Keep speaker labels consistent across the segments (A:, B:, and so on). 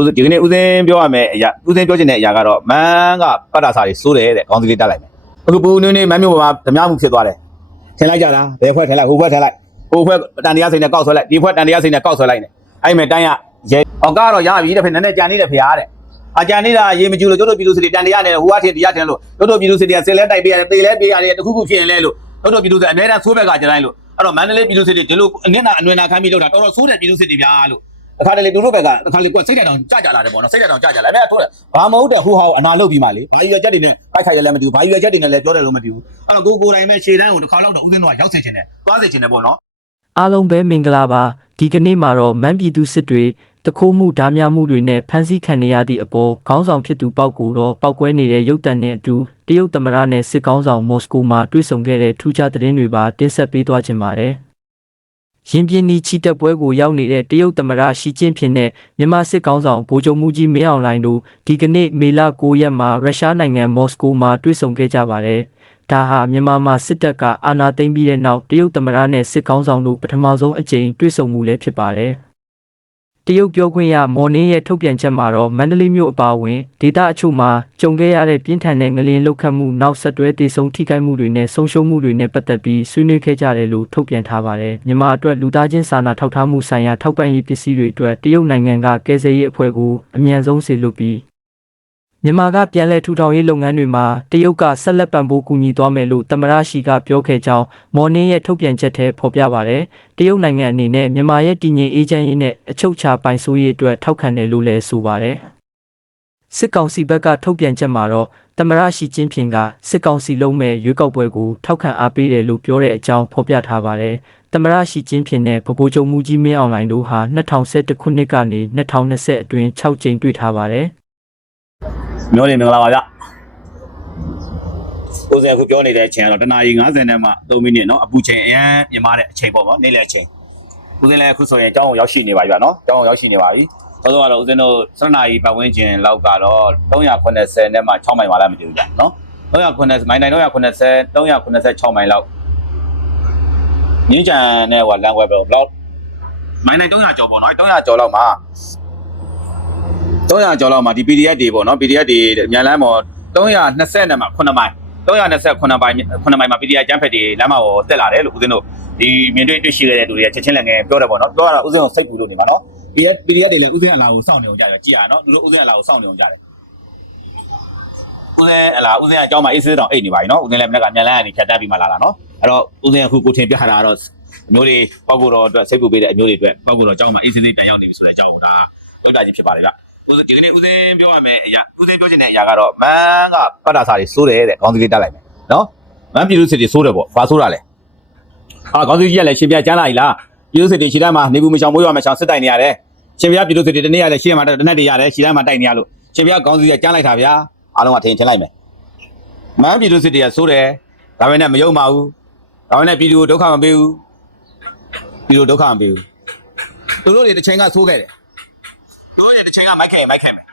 A: ဦးဒီကနေ့ဦးစင်းပြောရမယ်အရာဦးစင်းပြောချင်တဲ့အရာကတော့မန်းကပတ်တာစာတွေစိုးတယ်တဲ့ခေါင်းစည်းလေးတက်လိုက်မယ်အခုပူနွေးနွေးမန်းမျိုးပေါ်မှာဓမြမှုဖြစ်သွားတယ်ထင်လိုက်ကြတာဘယ်ဖွဲ့ထင်လိုက်ဟိုဖွဲ့ထင်လိုက်ဟိုဖွဲ့တန်တရားစိန်နဲ့ကောက်ဆွဲလိုက်ဒီဖွဲ့တန်တရားစိန်နဲ့ကောက်ဆွဲလိုက်နေအဲ့မဲ့တိုင်းရရဲဟောကတော့ရပြီတဲ့ဖေနည်းနည်းကြံနေတယ်ဖေအားတဲ့အကြံနေတာရေမကြည့်လို့တို့တို့ပြည်သူစစ်တန်တရားနဲ့ဟိုအထင်တရားထင်လို့တို့တို့ပြည်သူစစ်တရားဆယ်လဲတိုက်ပေးရတယ်တေလဲပေးရတယ်တခုခုဖြစ်ရင်လဲလို့တို့တို့ပြည်သူစစ်အများအားဆိုးဘက်ကကြတိုင်းလို့အဲ့တော့မန္တလေးပြည်သူစစ်တွေဒီလိုအနစ်နာအနွေနာခိုင်းပြီးတော့တော်တော်ဆိုးတဲ့ပြည်သူစစ်တွေဗျာလို့ အခါတလေသူတို့ဘက်ကအခါလေကွစိတ်တက်တောင်ကြကြလာတယ်ပေါ့နော်စိတ်တက်တောင်ကြကြလာတယ်အဲ့ဒါထိုးတယ်ဘာမဟုတ်တဲ့ဟိုဟာကိုအနာလုတ်ပြီးမှလေဘာရွယ်ချက်တွေနဲ့ပိုက်ခိုက်ရလည်းမသိဘူးဘာရွယ်ချက်တွေနဲ့လည်းပြောတယ်လို့မသိဘူးအဲ့တော့ကိုကိုယ်တိုင်ပဲရှေ့တန်းကိုတစ်ခါလောက်တော့ဦးသိန်းတော့ရောက်စေချင်တယ်သွားစေချင်တယ်ပေါ့နော်
B: အားလုံးပဲမင်္ဂလာပါဒီကနေ့မှာတော့မန်ပြည်သူစစ်တွေတခိုးမှုဓာများမှုတွေနဲ့ဖမ်းဆီးခံနေရသည့်အပေါ်ခေါင်းဆောင်ဖြစ်သူပောက်ကိုတော့ပောက်ကွဲနေတဲ့ရုပ်တံနဲ့အတူတရုတ်သမ္မတနဲ့စစ်ကောင်းဆောင်မော်စကိုမှာတွေ့ဆုံခဲ့တဲ့ထူးခြားသတင်းတွေပါတင်ဆက်ပေးသွားခြင်းပါတယ် ရင်ပြင်းနီချီတက်ပွဲကိုရောက်နေတဲ့တရုတ်သမ္မတရှီကျင်းဖျင်နဲ့မြန်မာစစ်ကောင်းဆောင်ဗိုလ်ချုပ်မှုကြီးမင်းအောင်လှိုင်တို့ဒီကနေ့မေလ9ရက်မှာရုရှားနိုင်ငံမော်စကိုမှာတွေ့ဆုံခဲ့ကြပါတယ်။ဒါဟာမြန်မာမှာစစ်တပ်ကအာဏာသိမ်းပြီးတဲ့နောက်တရုတ်သမ္မတနဲ့စစ်ကောင်းဆောင်တို့ပထမဆုံးအကြိမ်တွေ့ဆုံမှုလည်းဖြစ်ပါတယ်။တ ရုတ်ပြောခွင့်ရမော်နင်းရဲ့ထုတ်ပြန်ချက်မှာတော့မန္တလေးမြို့အပါအဝင်ဒေသအချို့မှာကြုံခဲ့ရတဲ့ပြင်းထန်တဲ့ငလျင်လှုပ်ခတ်မှုနောက်ဆက်တွဲတည်ဆုံထိခိုက်မှုတွေနဲ့ဆုံးရှုံးမှုတွေနဲ့ပတ်သက်ပြီးဆွေးနွေးခဲ့ကြတယ်လို့ထုတ်ပြန်ထားပါတယ်။မြန်မာအတွက်လူသားချင်းစာနာထောက်ထားမှုဆိုင်ရာထောက်ပံ့ရေးပစ္စည်းတွေအတွက်တရုတ်နိုင်ငံကကယ်ဆယ်ရေးအဖွဲ့ကိုအမြန်ဆုံးစေလွှတ်ပြီး မြန်မာကပြန်လည်ထူထောင်ရေးလုပ်ငန်းတွေမှာတရုတ်ကဆက်လက်ပံ့ပိုးကူညီသွားမယ်လို့သမ္မတရှီကပြောခဲ့ကြောင်းမော်နင်းရဲ့ထုတ်ပြန်ချက်ထဲဖော်ပြပါတယ်။တရုတ်နိုင်ငံအနေနဲ့မြန်မာရဲ့တည်ငြိမ်အေးချမ်းရေးနဲ့အချုပ်အခြာပိုင်ဆိုးရေးအတွက်ထောက်ခံတယ်လို့လည်းဆိုပါတယ်။စစ်ကောင်စီဘက်ကထုတ်ပြန်ချက်မှာတော့သမ္မတရှီကျင်းဖျင်ကစစ်ကောင်စီလုံးမဲ့ရွေးကောက်ပွဲကိုထောက်ခံအားပေးတယ်လို့ပြောတဲ့အကြောင်းဖော်ပြထားပါတယ်။သမ္မတရှီကျင်းဖျင်နဲ့ဗပိုလ်ချုပ်မူကြီးမင်းအောင်လှိုင်တို့ဟာ2011ခုနှစ်ကနေ2020အတွင်း6ကြိမ်တွေ့ထားပါတယ်။
A: မျိုးနေမင်္ဂလာပါဗျဦးစင်အခုပြောနေတဲ့အချိန်ကတော့တနာရီ90နဲ့မှ3မိနစ်เนาะအပူချိန်အရန်မြင်မာတဲ့အချိန်ပေါ့နော်နေ့လယ်အချိန်ဦးစင်လည်းအခုဆိုရင်အကြောင်းကိုရောက်ရှိနေပါပြီဗျာเนาะအကြောင်းကိုရောက်ရှိနေပါပြီသောတော့ကတော့ဦးစင်တို့7နာရီပတ်ဝန်းကျင်လောက်ကတော့380နဲ့မှ6မိုင်ပါလားမသိဘူးဗျာเนาะ380မိုင်တိုင်း380 386မိုင်လောက်ငင်းကြံနဲ့ဟိုလမ်းဝဲပဲဘလောက်မိုင်တိုင်း300ကျော်ပေါ့နော်300ကျော်လောက်မှာ 300ကျော်လောက်မှာဒီ PDF တွေပေါ့နော် PDF တွေမြန်လမ်းပေါ်320နဲ့မှ9မိုင်329မိုင်9မိုင်မှာ PDF ကျန်းဖက်တွေလမ်းမပေါ်တက်လာတယ်လို့ဦးဇင်းတို့ဒီမြင်တွေ့တွေ့ရှိခဲ့တဲ့လူတွေကချက်ချင်းလည်းငယ်ပြောတယ်ပေါ့နော်တော့ကတော့ဦးဇင်းကိုစိတ်ပူလို့နေပါနော် PDF PDF တွေလည်းဦးဇင်းအလာကိုစောင့်နေအောင်ကြတယ်ကြည်ရနော်သူတို့ဦးဇင်းအလာကိုစောင့်နေအောင်ကြတယ်ဦးဇင်းအလာဦးဇင်းအကြောင်းမှာအေးစေးတောင်အိတ်နေပါပြီနော်ဦးဇင်းလည်းမနေ့ကမြန်လန်းကနေဖြတ်တန်းပြီးမှလာတာနော်အဲ့တော့ဦးဇင်းအခုကိုထင်ပြတာကတော့အမျိုးတွေပောက်ကိုတော့အတွက်စိတ်ပူပေးတဲ့အမျိုးတွေအတွက်ပောက်ကိုတော့အကြောင်းမှာအေးစေးလေးပြန်ရောက်နေပြီဆိုတဲ့အကြောင်းကိုဒါပြောတာကြီးဖြစ်ပါလေဗျ ဦးဇင်းဒီကနေ့ဦးဇင်းပြောရမယ်အရာဦးဇင်းပြောချင်တဲ့အရာကတော့မန်းကပတ်တာစာတွေစိုးတယ်တဲ့ခေါင်းစည်းလေးတက်လိုက်မယ်နော်မန်းပြည်သူစစ်တွေစိုးတယ်ပေါ့ဘာစိုးတာလဲအာခေါင်းစည်းကြီးကလည်းရှင်ပြကျန်းလာပြီလားပြည်သူစစ်တွေခြေတန်းမှာနေဘူးမချောင်မိုးရွာမချောင်စစ်တိုင်နေရတယ်ရှင်ပြပြည်သူစစ်တွေတနေ့ရတယ်ရှေ့မှာတနက်တွေရတယ်ခြေတန်းမှာတိုက်နေရလို့ရှင်ပြခေါင်းစည်းကကျန်းလိုက်တာဗျာအားလုံးကထင်ထင်လိုက်မယ်မန်းပြည်သူစစ်တွေကစိုးတယ်ဒါပေမဲ့မယုံပါဘူးဒါပေမဲ့ပြည်သူကိုဒုက္ခမပေးဘူးပြည်သူဒုက္ခမပေးဘူးသူတို့တွေတစ်ချိန်ကစိုးခဲ့တယ် တို့ရဲ့တစ်ချိန်ကမိုက်ခဲ့ရင်မိုက်ခဲ့မယ်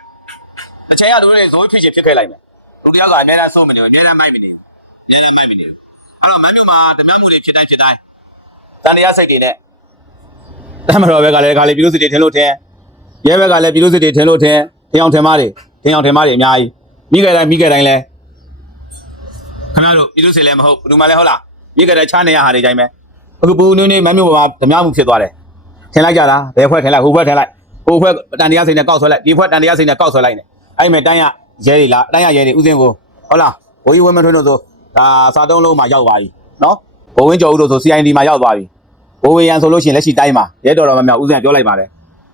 A: တစ်ချိန်ကတို့ရဲ့ဇိုးဖြစ်ချင်ဖြစ်ခဲ့လိုက်မယ်တို့တယောက်ကအများအားဆုံးမနေဘူးအများအားမိုက်မနေဘူးအများအားမိုက်မနေဘူးအဲ့တော့မမ်းမြို့မှာဓမြမှုတွေဖြစ်တိုင်းဖြစ်တိုင်းတန်တရားစိတ်တွေနဲ့တမတော်ဘက်ကလည်းခါလေပြည်လို့စစ်တွေထင်လို့ထင်ရဲဘက်ကလည်းပြည်လို့စစ်တွေထင်လို့ထင်ထင်အောင်ထင်မားတွေထင်အောင်ထင်မားတွေအများကြီးမိခဲ့တိုင်းမိခဲ့တိုင်းလဲခင်ဗျားတို့ပြည်လို့စစ်လည်းမဟုတ်ဘူးမှလည်းဟုတ်လားမိခဲ့တိုင်းချားနေရဟာတွေတိုင်းပဲအခုပူနွေးနွေးမမ်းမြို့မှာဓမြမှုဖြစ်သွားတယ်ထင်လိုက်ကြတာဘယ်ဖွဲ့ထင်လိုက်ဟိုဖွဲ့ထင်လိုက် ဟိုဖွဲ့တန်တရားစိန်နဲ့ကောက်ဆွဲလိုက်ဒီဖွဲ့တန်တရားစိန်နဲ့ကောက်ဆွဲလိုက်နေအဲ့မဲ့တိုင်းရရဲတွေလားတိုင်းရရဲတွေဥစဉ်ကိုဟုတ်လားဘိုးကြီးဝင်းမထွန်းတို့ဆိုဒါစာတုံးလုံးမှာရောက်သွားပြီနော်ဘိုးဝင်းကျော်ဦးတို့ဆို CID မှာရောက်သွားပြီဘိုးဝင်းရန်ဆိုလို့ရှိရင်လက်ရှိတိုင်းမှာရဲတော်တော်များများဥစဉ်ပြောလိုက်ပါတယ်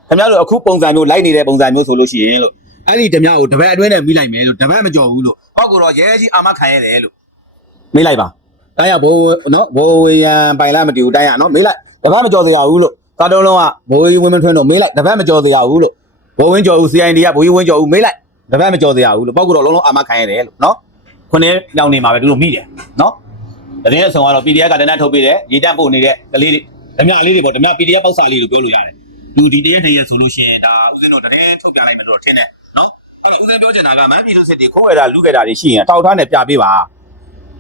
A: ခင်ဗျားတို့အခုပုံစံမျိုးလိုက်နေတဲ့ပုံစံမျိုးဆိုလို့ရှိရင်လို့အဲ့ဒီဓမြကိုတပတ်အတွင်းနဲ့မိလိုက်မယ်လို့တပတ်မကြော်ဘူးလို့ဟောက်ကတော့ရဲကြီးအာမခံရတယ်လို့မိလိုက်ပါတိုင်းရဘိုးနော်ဘိုးဝင်းရန်ပိုင်လားမတူဘူးတိုင်းရနော်မိလိုက်တပတ်မကြော်စရာဘူးလို့ စာတုံးလုံးကဘိုးကြီးဝင်းမထွန်းတို့မိလိုက်တပတ်မကြော်စရာဘူးလို့ဘိုးဝင်းကျော်ဦး CID ကဘိုးကြီးဝင်းကျော်ဦးမေးလိုက်တပတ်မကြော်သေးရဘူးလို့ပောက်ကတော့လုံးလုံးအာမခံရတယ်လို့နော်ခုနှစ်ယောက်နေမှာပဲသူတို့မိတယ်နော်တရင်အဆောင်ကတော့ PDF ကတနက်ထုတ်ပေးတယ်ရေတက်ပို့နေတဲ့ကလေးတွေဓမြလေးတွေပေါ့ဓမြ PDF ပေါက်စာလေးလို့ပြောလို့ရတယ်လူဒီတရက်တရက်ဆိုလို့ရှိရင်ဒါဦးစင်းတို့တရင်ထုတ်ပြလိုက်မယ်တော့ထင်တယ်နော်အဲ့တော့ဦးစင်းပြောချင်တာကမန်းပြည်သူစစ်တွေခိုးရတာလူခဲ့တာတွေရှိရင်အထောက်ထားနဲ့ပြပေးပါ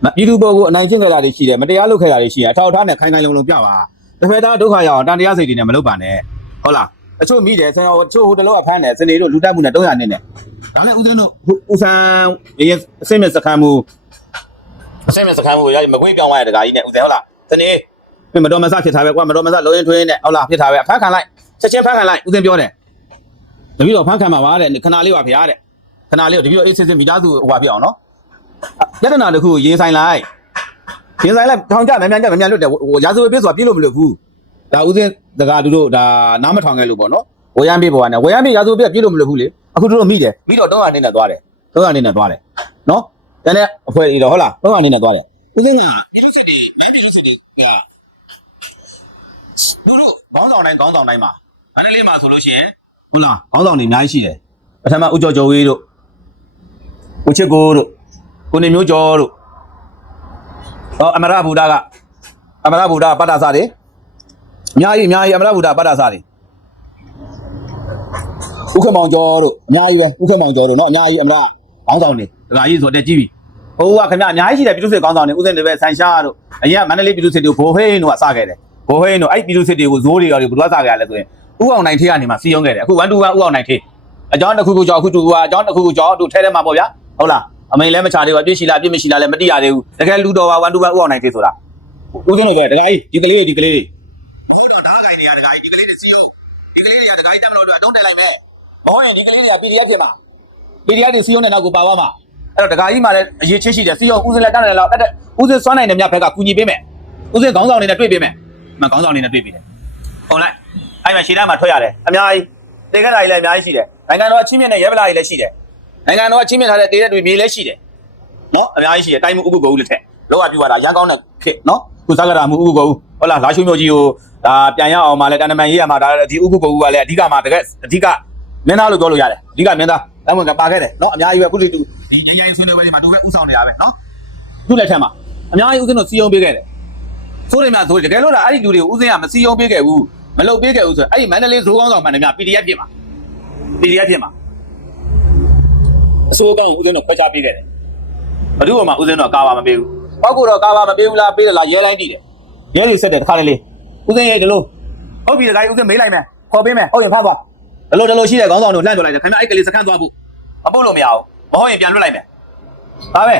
A: မပြည်သူပေါ်ကိုအနိုင်ကျင့်ခဲ့တာတွေရှိတယ်မတရားလုပ်ခဲ့တာတွေရှိရင်အထောက်ထားနဲ့ခိုင်ခိုင်လုံလုံပြပါ တစ်ဖက်သားဒုက္ခရအောင်တန်တရားစိတ်တွေနဲ့မလုပ်ပါနဲ့ဟုတ်လားတချို့မိတယ်ဆန်တော်တချို့ဟိုတလောကဖမ်းတယ်စနေတို့လူတက်မှုနဲ့300နဲ့နဲ့ဒါလည်းဦးစင်းတို့ဦးဆန်းရေးအစိမ့်မဲ့စခန်းမှုအစိမ့်မဲ့စခန်းမှုရမကွေးပြောင်းသွားတဲ့တကာကြီးနဲ့ဦးစင်းဟုတ်လားစနေမမတော်မဆဖြစ်ထားပဲကွာမတော်မဆလုံးရင်ထွင်းနဲ့ဟုတ်လားဖြစ်ထားပဲဖမ်းခံလိုက်ချက်ချင်းဖမ်းခံလိုက်ဦးစင်းပြောတယ်တပည့်တော်ဖမ်းခံမှာပါတဲ့ခဏလေးပါဗျာတဲ့ခဏလေးကိုတပည့်တော်အေးစစ်စစ်မိသားစုဟိုပါပြအောင်နော်ပြဿနာတစ်ခုကိုရေးဆိုင်လိုက် ရေးဆိုင်လိုက်ထောင်ကြမြန်မြန်ကြမြန်မြန်လွတ်တယ်ဟိုရာဇဝတ်ပြစ်ဆိုတာပြည့်လို့မလွတ်ဘူးဒါဥစဉ်တကားသူတို့ဒါနားမထောင်ခဲ့လို့ပေါ့နော်ဝေယမ်းပြေးပေါ်ကနေဝေယမ်းပြေးရာသူပြက်ပြေးလို့မလို့ဘူးလေအခုတို့မိတယ်မိတော့တော့အနေနဲ့သွားတယ်တော့အနေနဲ့သွားတယ်နော်တန်းတဲ့အဖွဲကြီးတော့ဟုတ်လားတော့အနေနဲ့သွားတယ်ဥစဉ်ကပြည်စစ်တီဗန်ပြည်စစ်တီကတို့တို့ခေါင်းဆောင်တိုင်းခေါင်းဆောင်တိုင်းမှာအနလေးမှာဆိုလို့ရှိရင်ဟုတ်လားခေါင်းဆောင်တွေအများကြီးရှိတယ်ပထမဥကြော်ကျော်ဝေးတို့ကိုချစ်ကိုတို့ကိုနေမျိုးကျော်တို့ ဟောအမရဘူတာကအမရဘူတာပတ္တစာတွေ အများကြီးအများကြီးအမရဗုဒ္ဓပတ္တစာတွေဥက္ကမောင်ကျော်တို့အများကြီးပဲဥက္ကမောင်ကျော်တို့เนาะအများကြီးအမရခေါင်းဆောင်တွေဒကာကြီးဆိုတက်ကြည့်ပြီဟိုကခင်ဗျအများကြီးရှိတယ်ပြည်သူ့စစ်ခေါင်းဆောင်တွေဥစဉ်တွေပဲဆန်ရှားတို့အရင်ကမန္တလေးပြည်သူ့စစ်တွေကိုဘိုးဟိန်းတို့ကစခဲ့တယ်ဘိုးဟိန်းတို့အဲ့ပြည်သူ့စစ်တွေကိုဇိုးတွေရောတွေဘယ်လိုစခဲ့ရလဲဆိုရင်ဥအောင်နိုင်ထေးကနေမှစီယုံခဲ့တယ်အခု1 2 1ဥအောင်နိုင်ထေးအကြောင်းတစ်ခုခုကြောင့်အခုတူကအကြောင်းတစ်ခုခုကြောင့်သူထဲထဲမှာပေါ့ဗျာဟုတ်လား အမိန်လည်းမချသေးဘူးအပြစ်ရှိလားအပြစ်မရှိလားလည်းမသိရသေးဘူးတကယ်လူတော်ပါ1 2 1ဥအောင်နိုင်ထေးဆိုတာဦးဇင်းတို့ပဲဒကာကြီးဒီကလေးတွေဒီကလေးတွေဟုတ်တော့ဒါကကြီးတွေကဒကာကြီးဒီကလေးတွေစီယုံဒီကလေးတွေကဒကာကြီးတက်မလို့တော့တုံးတက်လိုက်မယ်ဘောရင်ဒီကလေးတွေက PDF ဖြစ်မှာ PDF တွေစီယုံတဲ့နောက်ကိုပါသွားမှာအဲ့တော့ဒကာကြီးမှလည်းအရေးချစ်ရှိတယ်စီယုံဦးစင်လက်တက်တယ်လောက်တက်ဦးစင်စွမ်းနိုင်တဲ့မြတ်ဘက်ကကူညီပေးမယ်ဦးစင်ခေါင်းဆောင်နေနဲ့တွေ့ပေးမယ်မခေါင်းဆောင်နေနဲ့တွေ့ပေးတယ်ဟုတ်လိုက်အဲ့မှာရှည်တန်းမှာထွက်ရတယ်အများကြီးတေခက်တာကြီးလည်းအများကြီးရှိတယ်နိုင်ငံတော်အချင်းမြင့်တဲ့ရဲဗလာကြီးလည်းရှိတယ် နိုင်ငံတော်အချင်းမြင့်ထားတဲ့တေးတဲ့တွေမြေလည်းရှိတယ်နော်အများကြီးရှိတယ်တိုင်းမှုဥပ္ပကိုဦးလက်ထက်လောကပြပါတာရန်ကောင်းတဲ့ခေနော်ကုသကရာမှုဥပ္ပကိုဦးဟုတ်လားလာရှုမျိုးကြီးကိုဒါပြန်ရအောင်မှလည်းတန်တမန်ရေးရမှာဒါဒီဥပ္ပကိုဦးကလည်းအဓိကမှာတကယ်အဓိကမင်းသားလို့ပြောလို့ရတယ်အဓိကမင်းသားတိုင်းဝင်ကပါခဲ့တယ်နော်အများကြီးပဲခုဒီတူဒီညဉ့်ညဉ့်ဆွေးနွေးပွဲတွေမှာသူပဲဥဆောင်နေရပဲနော်သူ့လက်ထက်မှာအများကြီးဥစဉ်တို့စီယုံပေးခဲ့တယ်ဆိုးတယ်များဆိုးတယ်တကယ်လို့လားအဲ့ဒီလူတွေကိုဥစဉ်ကမစီယုံပေးခဲ့ဘူးမလုပ်ပေးခဲ့ဘူးဆိုရင်အဲ့ဒီမန္တလေးဇိုးကောင်းဆောင်မှန်တယ်များ PDF ဖြစ်မှာ PDF ဖြစ်မှာ အစိုးကောင်းဥစဉ်တို့ခွဲခြားပေးခဲ့တယ်ဘယ်သူမှဥစဉ်တို့ကာပါမပေးဘူးပောက်ကိုတော့ကာပါမပေးဘူးလားပေးတယ်လားရဲတိုင်းတည်တယ်ရဲတွေဆက်တယ်တစ်ခါလေးလေးဥစဉ်ရဲ့ဒီလိုဟုတ်ပြီတခါကြီးဥစဉ်မေးလိုက်မယ်ခေါ်ပေးမယ်ဟုတ်ရင်ဖမ်းသွားဒီလိုဒီလိုရှိတဲ့ခေါင်းဆောင်တို့လှမ်းပြောလိုက်တယ်ခင်ဗျအဲ့ကလေးစခန်းသွားဖို့မပုတ်လို့မရဘူးမဟုတ်ရင်ပြန်လွတ်လိုက်မယ်ဒါပဲ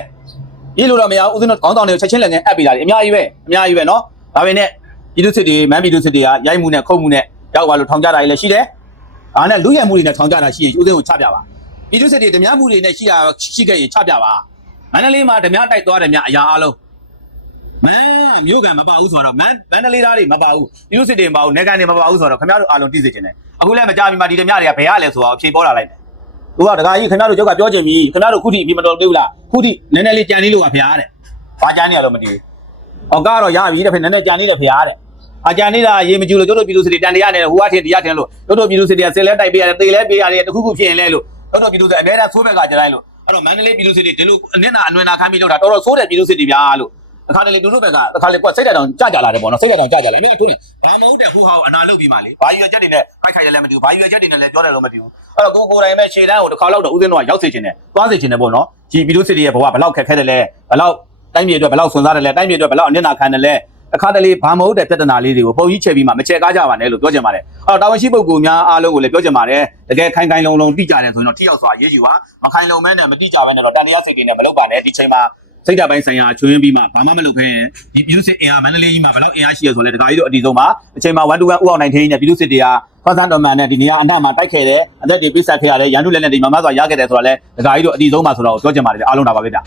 A: ရေးလို့တော့မရဘူးဥစဉ်တို့ခေါင်းဆောင်တွေကိုချက်ချင်းလည်းငယ်အပ်ပေးတာလေအများကြီးပဲအများကြီးပဲနော်ဒါပဲနဲ့ပြည်သူစစ်တွေမန်းပြည်သူစစ်တွေကရိုက်မှုနဲ့ခုတ်မှုနဲ့ရောက်သွားလို့ထောင်ကြတာကြီးလည်းရှိတယ်။အားနဲ့လူရဲမှုတွေနဲ့ထောင်ကြတာရှိရင်ဥစဉ်ကိုချပြပါ။ ပြည်သူစစ်တွေဓမြမှုတွေနဲ့ရှိတာရှိခဲ့ရင်ချပြပါ။မန္တလေးမှာဓမြတိုက်သွားတယ်မြအရာအလုံးမန်းမြို့ကန်မပါဘူးဆိုတော့မန်းမန္တလေးသားတွေမပါဘူးပြည်သူစစ်တွေမပါဘူးနေကန်တွေမပါဘူးဆိုတော့ခင်ဗျားတို့အားလုံးသိစေချင်တယ်။အခုလည်းမကြမီမှာဒီဓမြတွေကဘယ်ရလဲဆိုတော့အဖြေပေါ်လာလိုက်တယ်။သူကဒကာကြီးခင်ဗျားတို့ကြောက်ကပြောချင်ပြီခင်ဗျားတို့ခုထိအဖြေမတော်သေးဘူးလား။ခုထိနည်းနည်းလေးကြံနေလို့ပါဗျာတဲ့။ဘာကြံနေရလို့မသိဘူး။ဟောကားတော့ရပြီတဲ့ဖေနည်းနည်းကြံနေတယ်ဗျာတဲ့။အကြံနေတာရေမကြည့်လို့တို့တို့ပြည်သူစစ်တွေတန်တရားနေတယ်ဟိုကထင်တရားထင်လို့တို့တို့ပြည်သူစစ်တွေကဆယ်လဲတိုက်ပေးရတယ်တေလဲပေးရတယ်တခုခုဖြစ်ရင်လဲလို့ တို့တို့ပြည်သူစစ်အများအားဆိုးဘက်ကကြတိုင်းလို့အဲ့တော့မန္တလေးပြည်သူစစ်တွေဒီလိုအနစ်နာအနွယ်နာခံပြီးလောက်တာတော်တော်ဆိုးတယ်ပြည်သူစစ်တွေဗျာလို့အခါတလေတို့တို့ဘက်ကအခါလေကွစိတ်တောင်ကြကြလာတယ်ပေါ့နော်စိတ်တောင်ကြကြလာမင်းကတွန်းဘာမဟုတ်တဲ့ဟိုဟာကိုအနာလုတ်ပြီးမှလေဘာရွယ်ချက်တွေနဲ့ခိုက်ခိုက်လည်းမတူဘာရွယ်ချက်တွေနဲ့လည်းပြောတယ်လို့မတူအဲ့တော့ကိုကိုယ်တိုင်ပဲခြေတန်းကိုတစ်ခါလောက်တော့ဦးစင်းတော့ရောက်စေချင်တယ်သွားစေချင်တယ်ပေါ့နော်ဒီပြည်သူစစ်တွေရဲ့ဘဝဘယ်လောက်ခက်ခဲတယ်လဲဘယ်လောက်တိုင်းပြည်အတွက်ဘယ်လောက်ဆွန်စားတယ်လဲတိုင်းပြည်အတွက်ဘယ်လောက်အနစ်နာခံတယ်လဲ အခါတလေဘာမဟုတ်တဲ့ပြဿနာလေးတွေကိုပုံကြီးချက်ပြီးမှမချက်ကားကြပါနဲ့လို့ပြောချင်ပါတယ်အဲ့တော့တာဝန်ရှိပုဂ္ဂိုလ်များအားလုံးကိုလည်းပြောချင်ပါတယ်တကယ်ခိုင်ခိုင်လုံလုံတိကြတယ်ဆိုရင်တော့ထိရောက်စွာရေးယူပါမခိုင်လုံမဲနဲ့မတိကြဘဲနဲ့တော့တန်တရားစိတ်တွေနဲ့မလုပ်ပါနဲ့ဒီချိန်မှာစိတ်ဓာတ်ပိုင်းဆိုင်ရာချွင်းပြီးမှဘာမှမလုပ်ဖဲရင်ဒီပြည်သူစစ်အင်အားမန္တလေးကြီးမှာဘယ်လောက်အင်အားရှိရဆိုလဲတခါကြီးတို့အတီဆုံးမှာအချိန်မှာ1 to 1ဥအောင်နိုင်ထင်းကြီးနဲ့ပြည်သူစစ်တွေကဖတ်စမ်းတော်မှန်နဲ့ဒီနေရာအနှံ့မှာတိုက်ခဲ့တယ်အသက်တွေပြစ်ဆက်ခဲ့ရတယ်ရန်သူလက်နဲ့ဒီမှာမဆိုရခဲ့တယ်ဆိုတာလဲတခါကြီးတို့အတီဆုံးမှာဆိုတော့ပြောချင်ပါတယ်အားလုံးဒါပါပဲဗျ